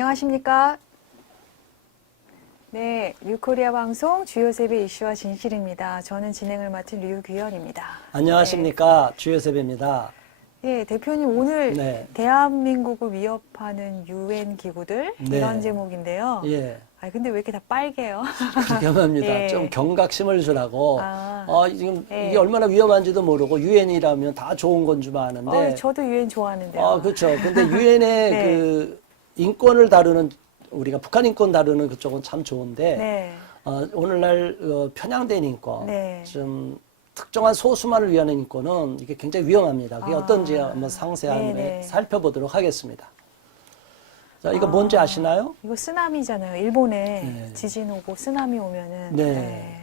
안녕하십니까? 네, 뉴코리아 방송 주요 세배 이슈와 진실입니다. 저는 진행을 맡은 류규현입니다. 안녕하십니까? 주요셉입니다. 네, 대표님 오늘 네. 대한민국을 위협하는 유엔 기구들 네. 이런 제목인데요. 예. 근데 왜 이렇게 다 빨개요? 그렇게 합니다. 예. 좀 경각심을 주라고. 지금 예. 이게 얼마나 위험한지도 모르고 유엔이라면 다 좋은 건 줄 아는데. 저도 유엔 좋아하는데요. 그렇죠. 근데 유엔의 네. 그 인권을 다루는 우리가 북한 인권 다루는 그쪽은 참 좋은데. 네. 오늘날 편향된 인권, 네. 좀 특정한 소수만을 위한 인권은 이게 굉장히 위험합니다. 그게 어떤지 한번 상세하게 네네. 살펴보도록 하겠습니다. 자, 이거 뭔지 아시나요? 이거 쓰나미잖아요. 일본에 네. 지진 오고 쓰나미 오면은. 네.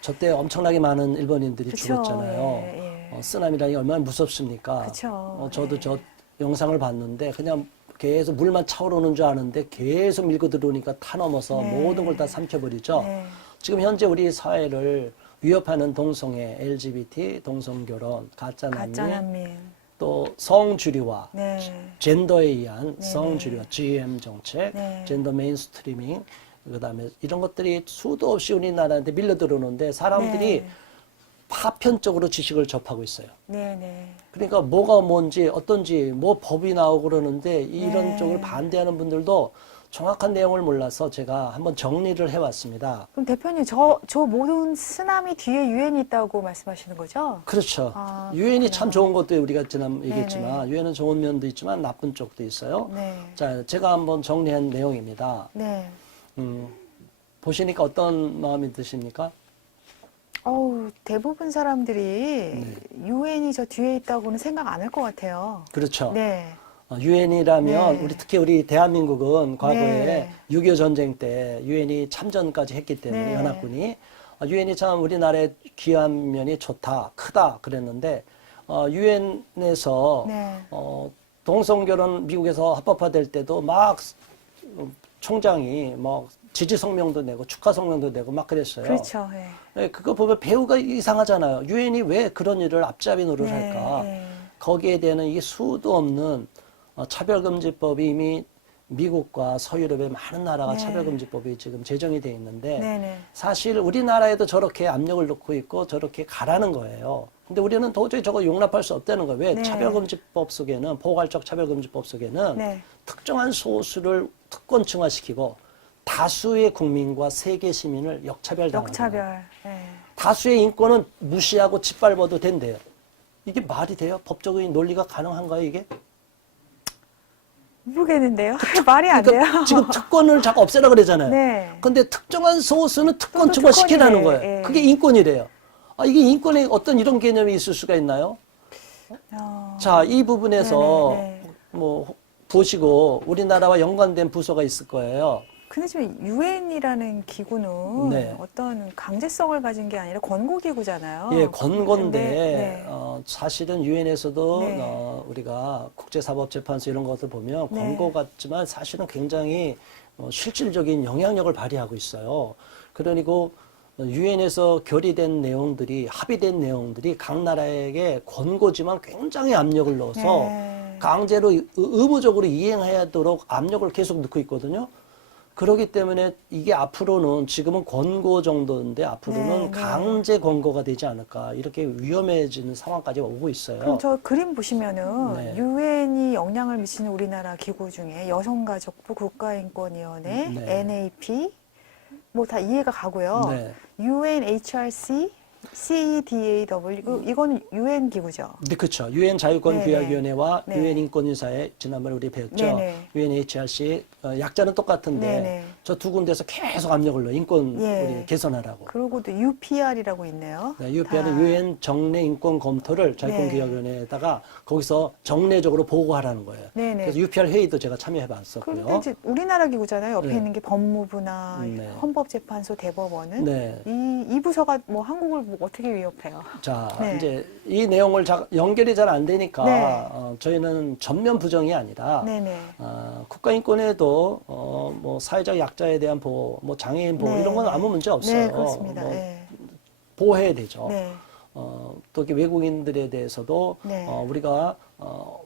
저때 엄청나게 많은 일본인들이 그쵸. 죽었잖아요. 예, 예. 쓰나미라는 게 얼마나 무섭습니까? 그쵸. 저도 예. 저 영상을 봤는데 그냥 계속 물만 차오르는 줄 아는데 계속 밀고 들어오니까 타 넘어서 네. 모든 걸 다 삼켜버리죠. 네. 지금 현재 우리 사회를 위협하는 동성애, LGBT, 동성결혼, 가짜 가짜난민, 난민. 또 성주류화, 네. 젠더에 의한 네. 성주류화, GM 정책, 네. 젠더 메인스트리밍, 그다음에 이런 것들이 수도 없이 우리나라한테 밀려 들어오는데 사람들이 네. 파편적으로 지식을 접하고 있어요. 네네. 그러니까 뭐가 뭔지 어떤지 뭐 법이 나오고 그러는데 이런 네. 쪽을 반대하는 분들도 정확한 내용을 몰라서 제가 한번 정리를 해왔습니다. 그럼 대표님, 저 모든 쓰나미 뒤에 유엔이 있다고 말씀하시는 거죠? 그렇죠. 아, 유엔이 참 그렇구나. 좋은 것도 우리가 지난 얘기했지만 네네. 유엔은 좋은 면도 있지만 나쁜 쪽도 있어요. 네. 자, 제가 한번 정리한 내용입니다. 네. 보시니까 어떤 마음이 드십니까? 대부분 사람들이 네. 유엔이 저 뒤에 있다고는 생각 안 할 것 같아요. 그렇죠. 네. 유엔이라면 네. 특히 우리 대한민국은 과거에 네. 6.25 전쟁 때 유엔이 참전까지 했기 때문에 네. 연합군이 유엔이 참 우리나라의 귀한 면이 좋다, 크다 그랬는데 유엔에서 네. 동성결혼 미국에서 합법화될 때도 막 총장이 막 지지 성명도 내고 축하 성명도 내고 막 그랬어요. 그렇죠. 네. 네, 그거 보면 배우가 이상하잖아요. 유엔이 왜 그런 일을 앞잡이 노릇 네, 할까? 네. 거기에 대한 이게 수도 없는 차별금지법이 이미 미국과 서유럽의 많은 나라가 네. 차별금지법이 지금 제정이 돼 있는데 네네. 사실 우리나라에도 저렇게 압력을 넣고 있고 저렇게 가라는 거예요. 근데 우리는 도저히 저거 용납할 수 없다는 거예요. 왜? 네. 차별금지법 속에는 포괄적 차별금지법 속에는 네. 특정한 소수를 특권층화시키고 다수의 국민과 세계 시민을 역차별당하는 거예요. 역차별. 네. 다수의 인권은 무시하고 짓밟아도 된대요. 이게 말이 돼요? 법적인 논리가 가능한가요, 이게? 모르겠는데요. 말이 안 돼요. 지금 특권을 자꾸 없애라 그러잖아요. 네. 근데 특정한 소수는 특권 또 증화시키라는 특권이래. 거예요. 예. 그게 인권이래요. 이게 인권에 어떤 이런 개념이 있을 수가 있나요? 자, 이 부분에서 네네, 네. 뭐 보시고 우리나라와 연관된 부서가 있을 거예요. 근데 지금 유엔이라는 기구는 네. 어떤 강제성을 가진 게 아니라 권고기구잖아요. 예, 권고인데 네. 사실은 유엔에서도 네. 우리가 국제사법재판소 이런 것을 보면 네. 권고 같지만 사실은 굉장히 실질적인 영향력을 발휘하고 있어요. 그러니까 유엔에서 결의된 내용들이 합의된 내용들이 각 나라에게 권고지만 굉장히 압력을 넣어서 네. 강제로 의무적으로 이행하도록 압력을 계속 넣고 있거든요. 그렇기 때문에 이게 앞으로는 지금은 권고 정도인데 앞으로는 네, 네. 강제 권고가 되지 않을까 이렇게 위험해지는 상황까지 오고 있어요. 그럼 저 그림 보시면은 네. 유엔이 영향을 미치는 우리나라 기구 중에 여성가족부 국가인권위원회, 네. NAP 뭐 다 이해가 가고요. 네. UNHRC, CEDAW 이거는 유엔 기구죠. 네, 그렇죠. 유엔 자유권규약위원회와 네. 유엔 인권위사회 지난번에 우리 배웠죠. 네네. UNHRC 약자는 똑같은데 네네. 저 두 군데서 계속 압력을 넣어 인권 예. 우리 개선하라고. 그리고 또 UPR이라고 있네요. 네, UPR은 다. 유엔 정례 인권 검토를 자유권규약위원회에다가 거기서 정례적으로 보고하라는 거예요. 네네. 그래서 UPR 회의도 제가 참여해봤었고요. 그런데 이제 우리나라 기구잖아요. 옆에 네. 있는 게 법무부나 네. 헌법재판소, 대법원은 네. 이 부서가 뭐 한국을 뭐 어떻게 위협해요? 자, 네. 이제 이 내용을 연결이 잘 안 되니까 네. 저희는 전면 부정이 아니라 네네. 국가인권에도 뭐 사회적 약자에 대한 보호, 뭐 장애인 보호 네. 이런 건 아무 문제 없어요. 네, 그렇습니다. 뭐 네. 보호해야 되죠. 네. 또 이렇게 외국인들에 대해서도 네. 우리가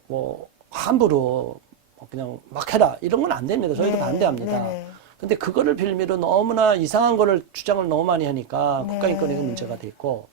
뭐 함부로 그냥 막 해라 이런 건 안 됩니다. 저희도 네. 반대합니다. 네네. 근데 그거를 빌미로 너무나 이상한 거를 주장을 너무 많이 하니까 네. 국가인권이 문제가 돼 있고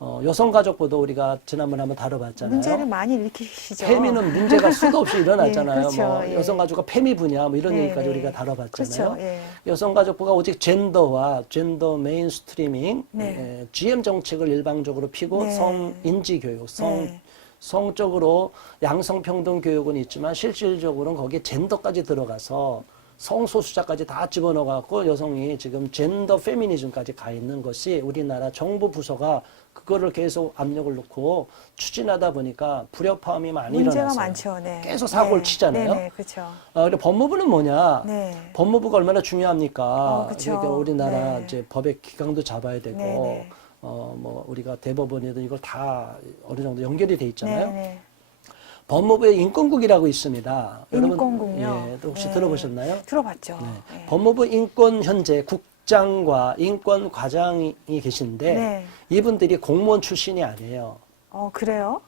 여성가족부도 우리가 지난번에 한번 다뤄봤잖아요. 문제를 많이 일으키시죠. 페미는 문제가 수도 없이 일어났잖아요. 예, 그렇죠. 뭐 예. 여성가족과 페미부냐 뭐 이런 네, 얘기까지 네. 우리가 다뤄봤잖아요. 그렇죠. 예. 여성가족부가 오직 젠더와 젠더 메인스트리밍, 네. GM 정책을 일방적으로 피고 네. 성인지 교육, 네. 성적으로 양성평등 교육은 있지만 실질적으로는 거기에 젠더까지 들어가서 성소수자까지 다 집어넣어갖고 여성이 지금 젠더 페미니즘까지 가 있는 것이 우리나라 정부 부서가 그거를 계속 압력을 넣고 추진하다 보니까 불협화음이 많이 문제가 일어났어요. 많죠. 네. 계속 사고를 네. 치잖아요. 네네, 그렇죠. 그리고 법무부는 뭐냐? 네. 법무부가 얼마나 중요합니까? 그쵸. 그러니까 우리나라 네. 이제 법의 기강도 잡아야 되고, 네네. 뭐 우리가 대법원이든 이걸 다 어느 정도 연결이 돼 있잖아요. 네네. 법무부에 인권국이라고 있습니다. 인권국요? 여러분, 예, 또 혹시 네. 들어보셨나요? 들어봤죠. 네. 네. 법무부 인권 현재 국장과 인권과장이 계신데 네. 이분들이 공무원 출신이 아니에요. 그래요?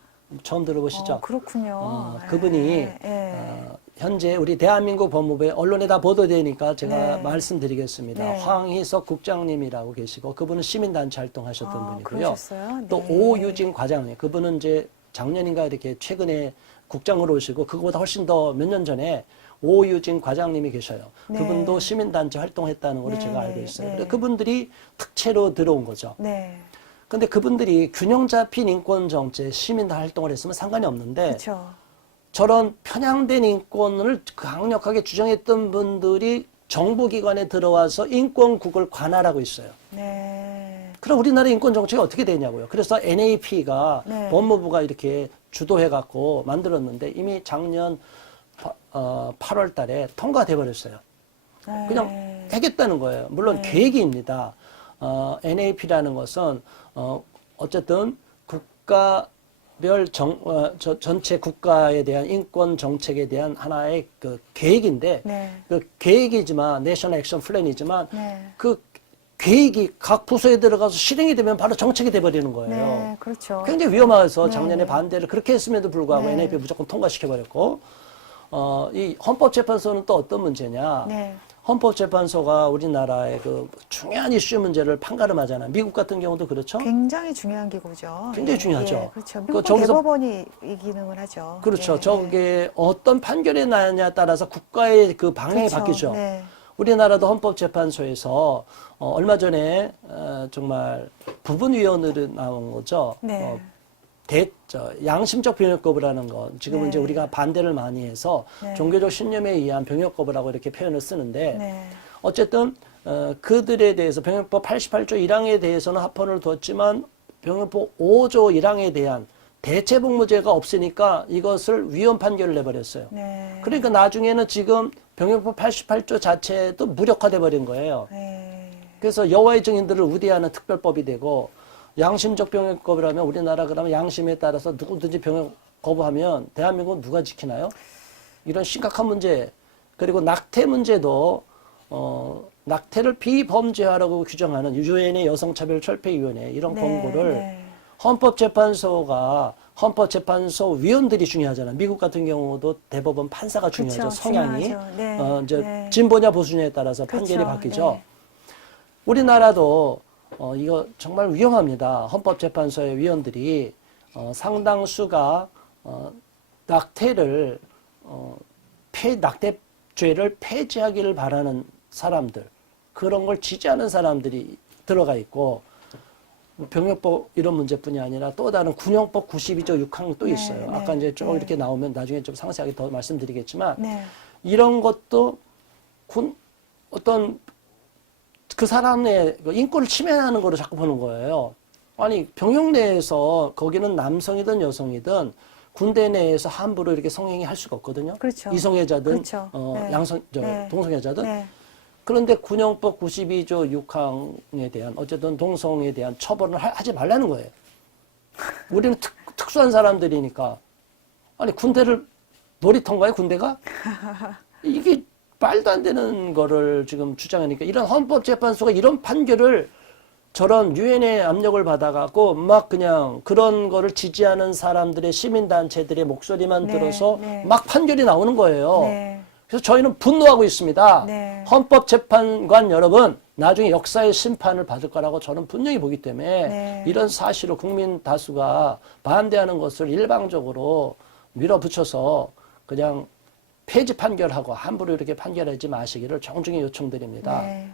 처음 들어보시죠? 그렇군요. 그분이 예. 현재 우리 대한민국 법무부에 언론에 다 보도되니까 제가 네. 말씀드리겠습니다. 네. 황희석 국장님이라고 계시고 그분은 시민단체 활동하셨던 분이고요. 그러셨어요? 네. 또 오유진 과장님, 그분은 이제 작년인가 이렇게 최근에 국장으로 오시고 그거보다 훨씬 더 몇 년 전에 오유진 과장님이 계셔요. 네. 그분도 시민단체 활동했다는 걸로 네. 제가 알고 있어요. 네. 근데 그분들이 특채로 들어온 거죠. 네. 근데 그분들이 균형 잡힌 인권 정책, 시민 활동을 했으면 상관이 없는데 그렇죠. 저런 편향된 인권을 강력하게 주장했던 분들이 정부기관에 들어와서 인권국을 관할하고 있어요. 네. 그럼 우리나라 인권 정책이 어떻게 되냐고요. 그래서 NAP가 네. 법무부가 이렇게 주도해갖고 만들었는데 이미 작년 8월 달에 통과돼 버렸어요. 네. 그냥 하겠다는 거예요. 물론 네. 계획입니다. NAP라는 것은 어쨌든 국가별 전체 국가에 대한 인권 정책에 대한 하나의 그 계획인데 네. 그 계획이지만 내셔널 액션 플랜이지만 네. 그 계획이 각 부서에 들어가서 실행이 되면 바로 정책이 돼버리는 거예요. 네. 그렇죠. 굉장히 위험해서 네. 작년에 반대를 그렇게 했음에도 불구하고 네. NAP 무조건 통과시켜버렸고 이 헌법재판소는 또 어떤 문제냐? 네. 헌법재판소가 우리나라의 그 중요한 이슈 문제를 판가름하잖아요. 미국 같은 경우도 그렇죠. 굉장히 중요한 기구죠. 굉장히 예, 중요하죠. 예, 그렇죠. 그 미국은 저기서- 대법원이 이 기능을 하죠. 그렇죠. 예, 저게 어떤 판결이 나냐에 따라서 국가의 그 방향이 그렇죠. 바뀌죠. 네. 우리나라도 헌법재판소에서 얼마 전에 정말 부분위원으로 나온 거죠. 네. 양심적 병역 거부라는 건 지금은 네. 이제 우리가 반대를 많이 해서 네. 종교적 신념에 의한 병역 거부라고 이렇게 표현을 쓰는데 네. 어쨌든 그들에 대해서 병역법 88조 1항에 대해서는 합헌을 뒀지만 병역법 5조 1항에 대한 대체복무제가 없으니까 이것을 위헌 판결을 내버렸어요. 네. 그러니까 나중에는 지금 병역법 88조 자체도 무력화돼 버린 거예요. 네. 그래서 여호와의 증인들을 우대하는 특별법이 되고 양심적 병역 거부라면 우리나라 그러면 양심에 따라서 누구든지 병역 거부하면 대한민국은 누가 지키나요? 이런 심각한 문제. 그리고 낙태 문제도 낙태를 비범죄화라고 규정하는 유엔의 여성차별철폐위원회 이런 네. 권고를 네. 헌법재판소 위원들이 중요하잖아요. 미국 같은 경우도 대법원 판사가 중요하죠. 그쵸, 성향이 중요하죠. 네. 이제 네. 진보냐 보수냐에 따라서 그쵸, 판결이 바뀌죠. 네. 우리나라도 이거 정말 위험합니다. 헌법재판소의 위원들이 상당수가 낙태를 낙태죄를 폐지하기를 바라는 사람들, 그런 걸 지지하는 사람들이 들어가 있고 병역법 이런 문제뿐이 아니라 또 다른 군형법 92조 6항 또 네, 있어요. 네, 아까 이제 좀 네. 이렇게 나오면 나중에 좀 상세하게 더 말씀드리겠지만 네. 이런 것도 어떤 그 사람의 인권을 침해하는 거로 자꾸 보는 거예요. 아니 병역 내에서 거기는 남성이든 여성이든 군대 내에서 함부로 이렇게 성행위 할 수가 없거든요. 그렇죠. 이성애자든 그렇죠. 네. 네. 동성애자든. 네. 그런데 군형법 92조 6항에 대한 어쨌든 동성에 대한 처벌을 하지 말라는 거예요. 우리는 특수한 사람들이니까. 아니 군대를 놀이터인가요 군대가? 이게 말도 안 되는 거를 지금 주장하니까 이런 헌법재판소가 이런 판결을 저런 유엔의 압력을 받아갖고 막 그냥 그런 거를 지지하는 사람들의 시민단체들의 목소리만 네, 들어서 네. 막 판결이 나오는 거예요. 네. 그래서 저희는 분노하고 있습니다. 네. 헌법재판관 여러분, 나중에 역사의 심판을 받을 거라고 저는 분명히 보기 때문에 네. 이런 사실을 국민 다수가 반대하는 것을 일방적으로 밀어붙여서 그냥 폐지 판결하고 함부로 이렇게 판결하지 마시기를 정중히 요청드립니다. 네.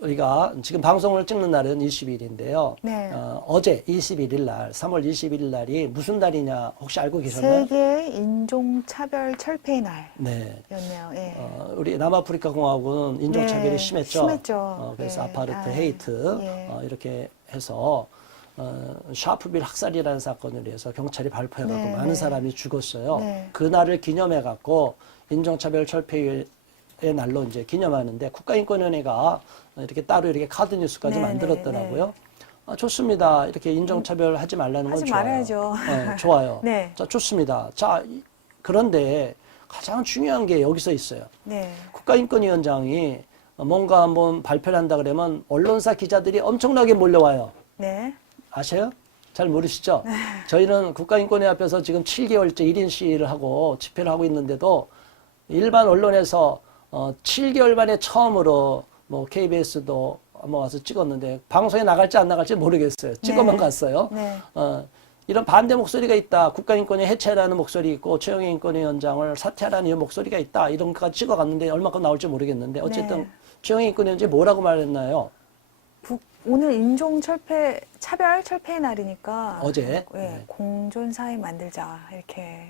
우리가 지금 방송을 찍는 날은 20일인데요. 네. 어제 21일 날, 3월 21일 날이 무슨 날이냐 혹시 알고 계셨나요? 세계 인종차별 철폐의 네. 날이었네요. 예. 우리 남아프리카 공화국은 인종차별이 네, 심했죠. 심했죠. 그래서 예. 아파르트 아, 헤이트 예. 이렇게 해서 샤프빌 학살이라는 사건을 위해서 경찰이 발포해갖고 네, 많은 네. 사람이 죽었어요. 네. 그날을 기념해갖고 인종차별 철폐의 날로 이제 기념하는데 국가인권위원회가 이렇게 따로 이렇게 카드 뉴스까지 네, 만들었더라고요. 좋습니다. 이렇게 인종차별 하지 말라는 건 하지 좋아요. 말아야죠. 네, 좋아요. 네. 자, 좋습니다. 자, 그런데 가장 중요한 게 여기서 있어요. 네. 국가인권위원장이 뭔가 한번 발표를 한다 그러면 언론사 기자들이 엄청나게 몰려와요. 네. 아세요? 잘 모르시죠? 저희는 국가인권위 앞에서 지금 7개월째 1인 시위를 하고 집회를 하고 있는데도 일반 언론에서 7개월 만에 처음으로 뭐 KBS도 한번 와서 찍었는데 방송에 나갈지 안 나갈지 모르겠어요. 찍어만 갔어요. 네. 이런 반대 목소리가 있다. 국가인권위 해체라는 목소리 있고 최영희 인권위원장을 사퇴하라는 이 목소리가 있다. 이런 것까지 찍어갔는데 얼마큼 나올지 모르겠는데 어쨌든 네. 최영희 인권위원장이 뭐라고 말했나요? 오늘 차별 철폐의 날이니까 어제. 예, 네. 공존사회 만들자 이렇게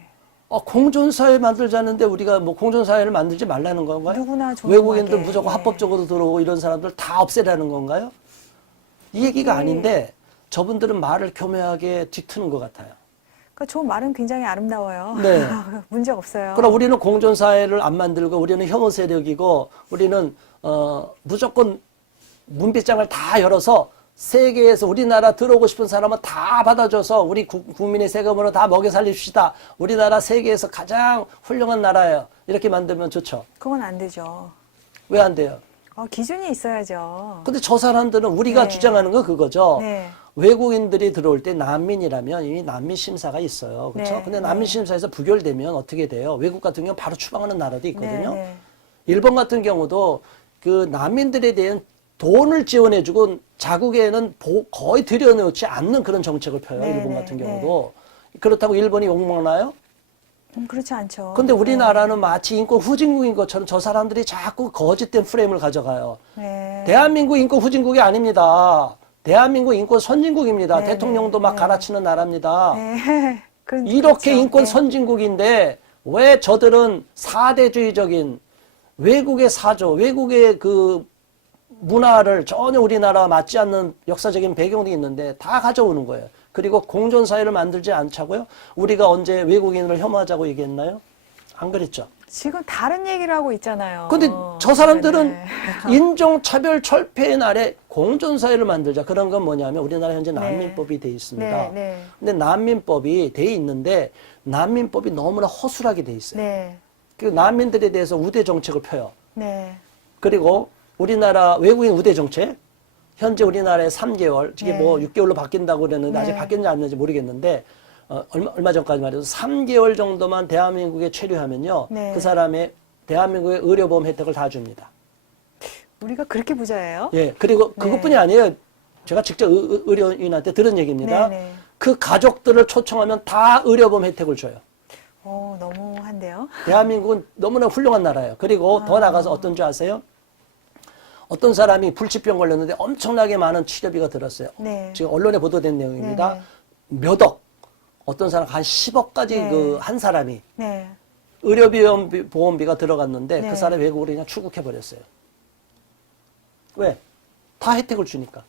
공존사회 만들자는데 우리가 뭐 공존사회를 만들지 말라는 건가요? 누구나 존중하게. 외국인들 무조건 예. 합법적으로 들어오고 이런 사람들 다 없애라는 건가요? 이 얘기가 아닌데 저분들은 말을 교묘하게 뒤트는 것 같아요. 그러니까 좋은 말은 굉장히 아름다워요. 네. 문제 없어요. 그럼 우리는 공존사회를 안 만들고 우리는 혐오 세력이고 우리는 무조건 문빗장을 다 열어서 세계에서 우리나라 들어오고 싶은 사람은 다 받아줘서 우리 국민의 세금으로 다 먹여 살립시다. 우리나라 세계에서 가장 훌륭한 나라예요. 이렇게 만들면 좋죠. 그건 안 되죠. 왜 안 돼요? 기준이 있어야죠. 근데 저 사람들은 우리가 네. 주장하는 건 그거죠. 네. 외국인들이 들어올 때 난민이라면 이미 난민 심사가 있어요. 그렇죠? 네, 근데 네. 난민 심사에서 부결되면 어떻게 돼요? 외국 같은 경우는 바로 추방하는 나라도 있거든요. 네, 네. 일본 같은 경우도 그 난민들에 대한 돈을 지원해주고 자국에는 거의 들여놓지 않는 그런 정책을 펴요. 네, 일본 네, 같은 경우도. 그렇다고 일본이 욕먹나요? 그렇지 않죠. 근데 우리나라는 마치 인권 후진국인 것처럼 저 사람들이 자꾸 거짓된 프레임을 가져가요. 네. 대한민국 인권 후진국이 아닙니다. 대한민국 인권 선진국입니다. 네, 대통령도 네, 막 네. 갈아치는 나라입니다. 네. 이렇게 그렇죠. 인권 네. 선진국인데 왜 저들은 사대주의적인 외국의 사조, 외국의 그 문화를 전혀 우리나라와 맞지 않는 역사적인 배경이 있는데 다 가져오는 거예요. 그리고 공존사회를 만들지 않자고요? 우리가 언제 외국인을 혐오하자고 얘기했나요? 안 그랬죠? 지금 다른 얘기를 하고 있잖아요. 근데 저 사람들은 네. 인종차별 철폐의 날에 공존사회를 만들자. 그런 건 뭐냐면 우리나라 현재 네. 난민법이 돼 있습니다. 네, 네. 근데 난민법이 돼 있는데 난민법이 너무나 허술하게 돼 있어요. 네. 그 난민들에 대해서 우대 정책을 펴요. 네. 그리고 우리나라 외국인 우대 정책 현재 우리나라에 3개월, 이게 네. 뭐 6개월로 바뀐다고 그랬는데 네. 아직 바뀌었는지 안 했는지 모르겠는데 얼마 전까지 말해서 3개월 정도만 대한민국에 체류하면요. 네. 그 사람의 대한민국의 의료보험 혜택을 다 줍니다. 우리가 그렇게 부자예요? 예. 그리고 네. 그것뿐이 아니에요. 제가 직접 의료인한테 들은 얘기입니다. 네, 네. 그 가족들을 초청하면 다 의료보험 혜택을 줘요. 너무한데요? 대한민국은 너무나 훌륭한 나라예요. 그리고 더 나가서 어떤 줄 아세요? 어떤 사람이 불치병 걸렸는데 엄청나게 많은 치료비가 들었어요. 네. 지금 언론에 보도된 내용입니다. 네, 몇 억, 어떤 사람 한 10억까지 네. 그 한 사람이 네. 의료보험비가 들어갔는데 네. 그 사람이 외국으로 그냥 출국해버렸어요. 왜? 다 혜택을 주니까.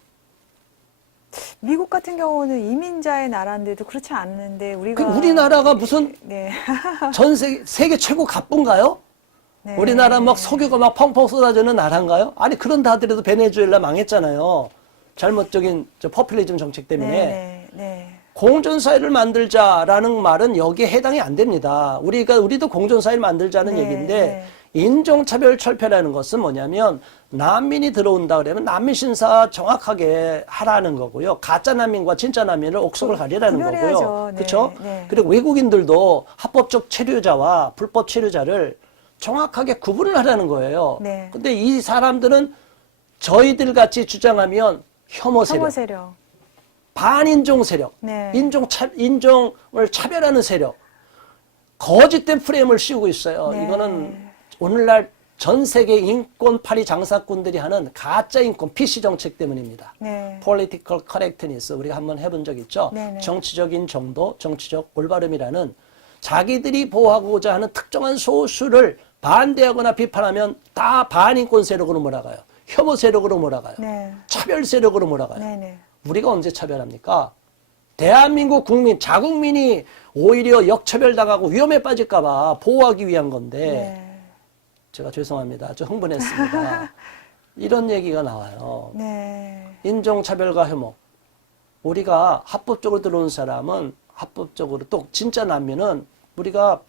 미국 같은 경우는 이민자의 나라인데도 그렇지 않는데 그 우리나라가 무슨 네. 전 세계 최고 갑부인가요? 네. 우리나라 막 석유가 막 펑펑 쏟아지는 나라인가요? 아니 그런다 하더라도 베네수엘라 망했잖아요. 잘못적인 포퓰리즘 정책 때문에. 네, 네. 공존사회를 만들자라는 말은 여기에 해당이 안 됩니다. 우리도 공존사회를 만들자는 네, 얘기인데 네. 인종차별 철폐라는 것은 뭐냐면 난민이 들어온다 그러면 난민 심사 정확하게 하라는 거고요. 가짜 난민과 진짜 난민을 옥석을 가리라는 구별해야죠. 거고요. 네, 그렇죠? 네. 그리고 외국인들도 합법적 체류자와 불법 체류자를 정확하게 구분을 하라는 거예요. 네. 근데 이 사람들은 저희들 같이 주장하면 혐오 세력, 혐오 세력. 반인종 세력, 네. 인종을 차별하는 세력, 거짓된 프레임을 씌우고 있어요. 네. 이거는 오늘날 전 세계 인권 파리 장사꾼들이 하는 가짜 인권 PC 정책 때문입니다. 네. Political correctness 우리가 한번 해본 적 있죠. 네네. 정치적인 정도, 정치적 올바름이라는 자기들이 보호하고자 하는 특정한 소수를 반대하거나 비판하면 다 반인권 세력으로 몰아가요. 혐오 세력으로 몰아가요. 네. 차별 세력으로 몰아가요. 네네. 우리가 언제 차별합니까? 대한민국 국민, 자국민이 오히려 역차별당하고 위험에 빠질까봐 보호하기 위한 건데 네. 제가 죄송합니다. 좀 흥분했습니다. 이런 얘기가 나와요. 네. 인종차별과 혐오. 우리가 합법적으로 들어온 사람은 합법적으로 또 진짜 난민은 우리가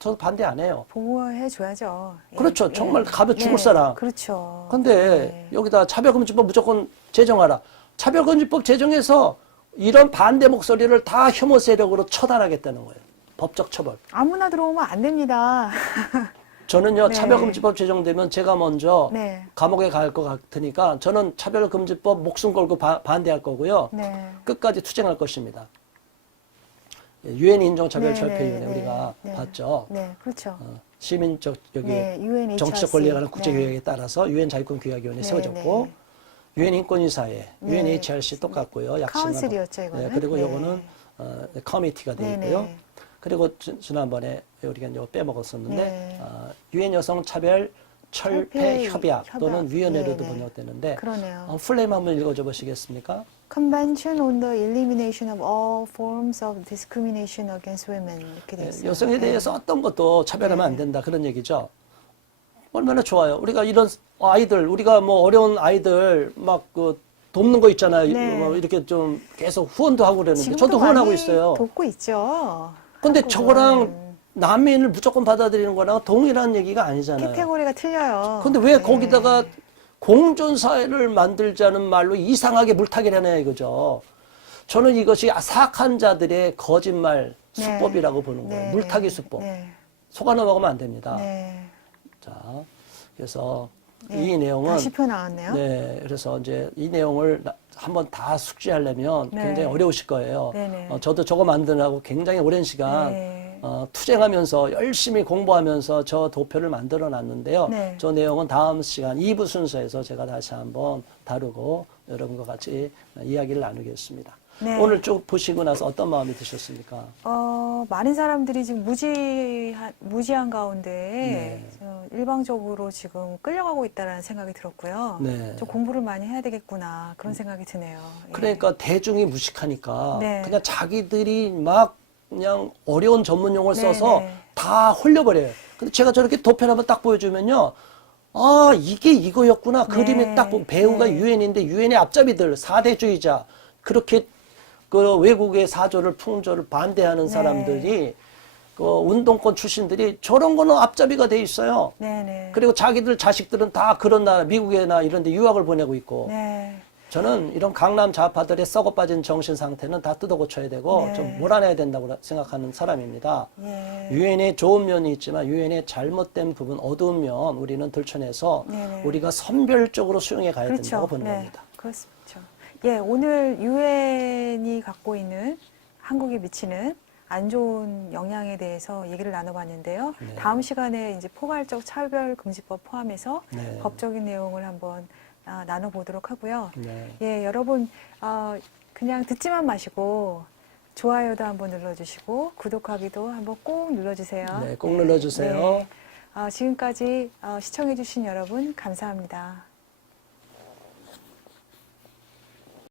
저도 반대 안 해요. 보호해 줘야죠. 그렇죠. 예. 정말 가면 죽을 네. 사람. 그렇죠. 근데 여기다 차별금지법 무조건 제정하라. 차별금지법 제정해서 이런 반대 목소리를 다 혐오 세력으로 처단하겠다는 거예요. 법적 처벌. 아무나 들어오면 안 됩니다. 저는요, 네. 차별금지법 제정되면 제가 먼저 네. 감옥에 갈 것 같으니까 저는 차별금지법 목숨 걸고 반대할 거고요. 네. 끝까지 투쟁할 것입니다. 유엔 네, 인종차별철폐위원회 네, 우리가 네. 봤죠. 네, 그렇죠. 시민적 여기 네, UNHRC. 정치적 권리에 관한 네. 국제교약에 따라서 유엔 자유권규약위원회 네, 세워졌고 유엔 인권이사회, 네. UNHRC 똑같고요. 카운슬이었죠, 이거는. 그리고 네. 요거는 커미티가 되어 네, 있고요. 네. 그리고 지난번에 우리가 이거 빼먹었었는데 네. 유엔 여성차별 철폐 협약 또는 위원회로도 네, 네. 번역되는데 그러네요. 플레임 한번 읽어줘 보시겠습니까? Convention on the Elimination of All Forms of Discrimination Against Women 이렇게 돼 있어요. 여성에 대해서 어떤 것도 차별하면 안 된다 그런 얘기죠. 얼마나 좋아요. 우리가 이런 아이들, 우리가 뭐 어려운 아이들 막 그 돕는 거 있잖아요. 네. 뭐 이렇게 좀 계속 후원도 하고 그러는데 지금도 저도 후원하고 많이 있어요. 돕고 있죠. 근데 한국은. 저거랑 난민을 무조건 받아들이는 거랑 동일한 얘기가 아니잖아요. 카테고리가 틀려요. 근데 왜 네. 거기다가 공존사회를 만들자는 말로 이상하게 물타기를 하냐 이거죠. 저는 이것이 사악한 자들의 거짓말 네. 수법이라고 보는 거예요. 네, 물타기 네, 수법. 네. 속아 넘어가면 안 됩니다. 네. 자, 그래서 네. 이 내용은 다시 표 나왔네요. 네, 그래서 이제 이 내용을 한번 다 숙지하려면 네. 굉장히 어려우실 거예요. 네네. 저도 저거 만드느라고 굉장히 오랜 시간 네. 투쟁하면서 열심히 공부하면서 저 도표를 만들어 놨는데요. 네. 저 내용은 다음 시간 2부 순서에서 제가 다시 한번 다루고 여러분과 같이 이야기를 나누겠습니다. 네. 오늘 쭉 보시고 나서 어떤 마음이 드셨습니까? 많은 사람들이 지금 무지한 가운데 네. 일방적으로 지금 끌려가고 있다는 생각이 들었고요. 네. 좀 공부를 많이 해야 되겠구나 그런 생각이 드네요. 예. 그러니까 대중이 무식하니까 네. 그냥 자기들이 막 그냥 어려운 전문 용어를 네, 써서 네. 다 홀려버려요. 근데 제가 저렇게 도표를 한번 딱 보여주면요. 아, 이게 이거였구나. 네. 그림이 딱 보고 배우가 네. 유엔인데 유엔의 앞잡이들, 사대주의자, 그렇게 그 외국의 사조를 풍조를 반대하는 네. 사람들이 그 운동권 출신들이 저런 거는 앞잡이가 돼 있어요. 네네. 그리고 자기들 자식들은 다 그런 나라, 미국이나 이런 데 유학을 보내고 있고. 네. 저는 이런 강남 좌파들의 썩어 빠진 정신 상태는 다 뜯어 고쳐야 되고 네. 좀 몰아내야 된다고 생각하는 사람입니다. 예. 유엔의 좋은 면이 있지만 유엔의 잘못된 부분, 어두운 면 우리는 들춰내서 네네. 우리가 선별적으로 수용해 가야 그렇죠. 된다고 보는 네. 겁니다. 그렇죠. 예, 오늘 유엔이 갖고 있는 한국에 미치는 안 좋은 영향에 대해서 얘기를 나눠봤는데요. 네. 다음 시간에 이제 포괄적 차별금지법 포함해서 네. 법적인 내용을 한번 나눠보도록 하고요. 네. 예, 여러분 그냥 듣지만 마시고 좋아요도 한번 눌러주시고 구독하기도 한번 꼭 눌러주세요. 네, 꼭 눌러주세요. 네. 지금까지 시청해주신 여러분 감사합니다.